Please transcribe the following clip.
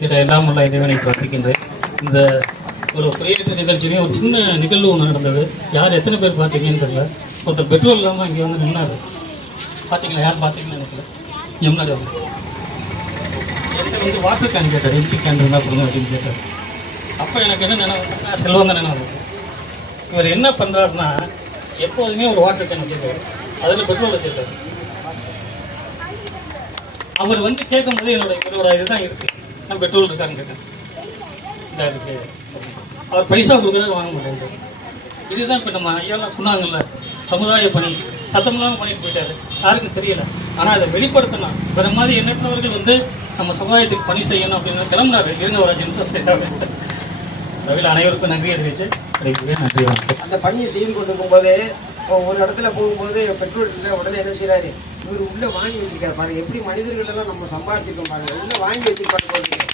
எல்லாம் உள்ள இறைவனை பிரார்த்திக்கின்றேன். இந்த ஒரு குறையீட்டு நிகழ்ச்சியிலையும் ஒரு சின்ன நிகழ்வு ஒன்று நடந்தது. யார் எத்தனை பேர் பார்த்தீங்கன்னு தெரியல. ஒருத்தர் பெட்ரோல் இல்லாமல் இங்கே வந்து நின்னாரு. பார்த்தீங்களா? யார் பார்த்தீங்கன்னு நினைக்கல. இங்கே முன்னாடி வந்து என்கிட்ட வந்து வாட்டர் கேன் கேட்டார். எம்டி கேன் இருந்தால் கொடுங்க அப்படின்னு கேட்டார். அப்போ எனக்கு என்ன நினைவு, செல்வம் தான் நினைவு. இவர் என்ன பண்ணுறாருன்னா, எப்போதுமே ஒரு வாட்டர் கேன் வச்சுருக்காரு, அதில் பெட்ரோல் வச்சுருக்காரு. அவர் வந்து கேட்கும்போது இவரோட இதுதான் இருக்குது. நான் பெட்ரோல் இருக்கான்னு கேட்டேன். இந்த இருக்கு. அவர் பைசா கொடுக்குறாரு, வாங்க மாட்டேங்குது. இதுதான் இப்போ நம்ம ஐயாலாம் சொன்னாங்கல்ல, சமுதாய பணி சத்தமெல்லாம் பண்ணிட்டு போயிட்டாரு. யாருக்கும் தெரியல. ஆனால் அதை வெளிப்படுத்தணும். வேற மாதிரி எண்ணற்றவர்கள் வந்து நம்ம சமுதாயத்துக்கு பணி செய்யணும் அப்படின்னு கிளம்புனாரு. இருந்த ஒரு 5 நிமிஷம் செய்தாங்க. தவிர அனைவருக்கும் நன்றி அறிவிச்சு நன்றி. அந்த பணியை செய்து கொண்டிருக்கும் போதே ஒரு இடத்துல போகும்போது பெட்ரோல் இல்லை, உடனே என்ன செய்யறாரு, இவர் உள்ள வாங்கி வச்சிருக்காரு பாருங்க. எப்படி மனிதர்கள் எல்லாம் நம்ம சம்பாதிச்சிருக்கோம் பாருங்க, உள்ள வாங்கி வச்சிருப்பாரு.